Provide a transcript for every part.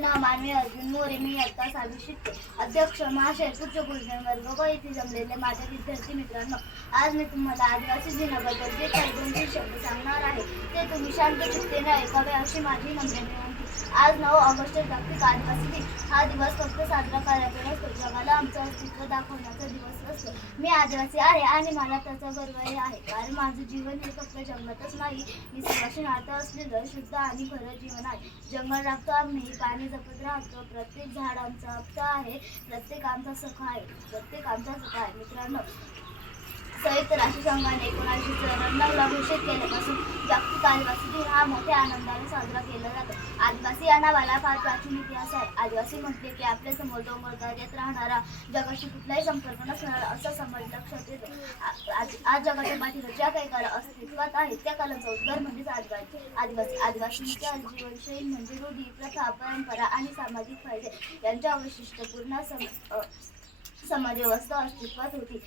नाव मानवी अर्जुन मोरे मी इयत्ता सहावी शिकते. अध्यक्ष महाशय उच्च गुरुजन वर्ग व येथे जमलेले माझे विद्यार्थी मित्रांनो आज मी तुम्हाला आदिवासी दिनाबद्दल जे काही दोन तीन शब्द सांगणार आहे ते तुम्ही शांत चित्तेने ऐकावे अशी माझी नम्र विनंती आज नऊ ऑगस्ट जागतिक आदिवासी दिन हा दिवस फक्त साजरा करायचा नसतो. जगाला आमचं अस्तित्व दाखवण्याचा दिवस असतो. मी आदिवासी आहे आणि मला त्याचा गर्व आहे. कारण माझं जीवन हे फक्त जंगलातच नाही निसर्गाशी नातं असलेलं शुद्ध आणि खरं जीवन आहे. जंगल राखतो आम्ही पाणी जपत राहतो प्रत्येक झाड आमचा हक्क आहे प्रत्येक आमचा सखा आहे प्रत्येक आमचा सखा आहे. मित्रांनो संयुक्त राष्ट्रसंघाने एकोणीसशे चौऱ्याण्णवला घोषित केल्यापासून जागतिक आदिवासी दिन हा मोठ्या आनंदाने साजरा केला जातो. आदिवासी या नावाला फार प्राचीन इतिहास आहे. आदिवासी म्हटले की आपल्यासमोर डोंगर दर्यात राहणारा जगाशी कुठलाही संपर्क नसणारा असा समाज लक्षात येतो आज आज जगाच्या पाठीवर ज्या काही कला अस्तित्वात आहेत त्या कलांचा उद्गार म्हणजेच आदिवासी आदिवासी आदिवासींच्या जीवनशैली म्हणजे रूढी प्रथा परंपरा आणि सामाजिक फायदे यांच्या वैशिष्ट्यपूर्ण सम समाजव्यवस्था अस्तित्वात होती.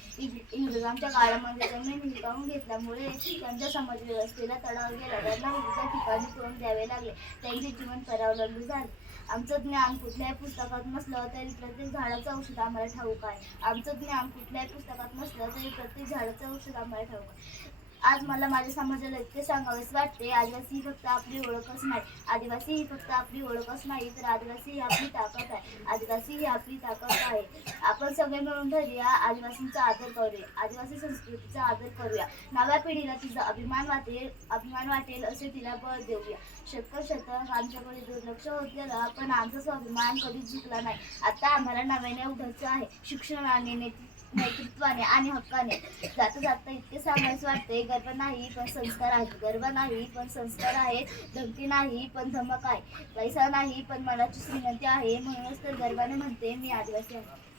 इंग्रजांच्या काळामध्ये जमीन हिरावून घेतल्यामुळे त्यांच्या समाजव्यवस्थेला तडाव गेला त्यांना विविध ठिकाणी तोंड द्यावे लागले. त्यांचे जीवन परावलंबी झाले. आमचं ज्ञान कुठल्याही पुस्तकात नसलं तरी प्रत्येक झाडाचं औषध आम्हाला ठाऊक आहे. आमचं ज्ञान कुठल्याही पुस्तकात नसलं तरी प्रत्येक झाडाचं औषध आम्हाला ठाऊक आहे. आज मला माझ्या समाजाला इतके सांगावेच वाटते. आदिवासी ही फक्त आपली ओळखच नाही. आदिवासी ही फक्त आपली ओळखच नाही तर आदिवासी ही आपली ताकद आहे. आदिवासी ही आपली ताकद आहे. आपण सगळे मिळून ठरूया आदिवासींचा आदर करूया. आदिवासी संस्कृतीचा आदर करूया. नव्या पिढीला तिचा अभिमान वाटेल अभिमान वाटेल असे तिला बळ देऊया. शतक शतक आमच्याकडे दुर्लक्ष होत गेलं पण आमचा स्वाभिमान कधीच झुकला नाही. आता आम्हाला नव्याने उठायचं आहे. शिक्षणाने नेतृ- नेतृत्वाने आणि हक्काने. जाता जाता इतके सांगायचं वाटते. गर्व नाही पण संस्कार आहेत. गर्व नाही पण संस्कार आहेत. धमकी नाही पण धमक आहे. पैसा नाही पण मनाची श्रीमंती आहे. म्हणूनच तर गर्वाने म्हणते मी आदिवासी आहे.